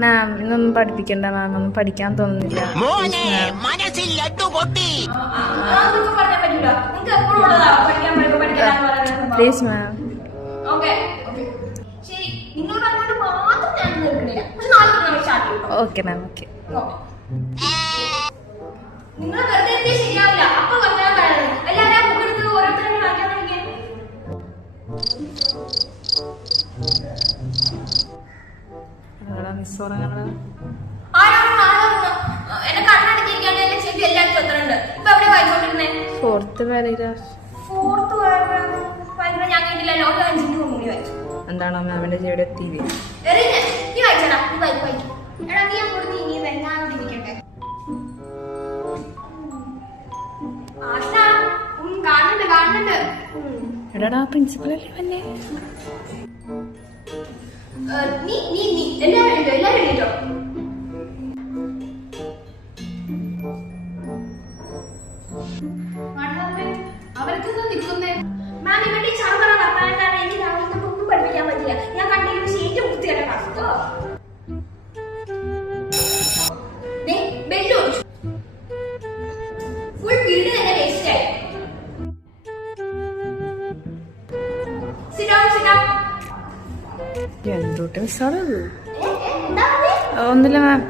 മാം ഇന്നൊന്നും പഠിപ്പിക്കണ്ട മാം, ഒന്നും പഠിക്കാൻ തോന്നുന്നില്ല. Please ma'am. Okay ma'am. Okay. എന്താണോ മാമിന്റെ ചെവിടെ എത്തിയത്? എടാ പ്രിൻസിപ്പൽ അല്ലേ വന്നേ? അവർക്കൊന്നും നിൽക്കുന്നേ മാം ഇവിടെ ചാമ്പറ വർത്താനം കാരണം എനിക്ക് രാവിലെ ഒന്നും പഠിപ്പിക്കാൻ പറ്റില്ല. ഞാൻ കണ്ടിരുന്ന ഷീറ്റ് വൃത്തിയുടെ ക്ലാസ്സോ ബെല്ലു ഫുൾ പീരീഡ് തന്നെ വേസ്റ്റ് ആയി. എന്തൊട്ട് മിസ്സാണ്? ഒന്നുമില്ല മാം.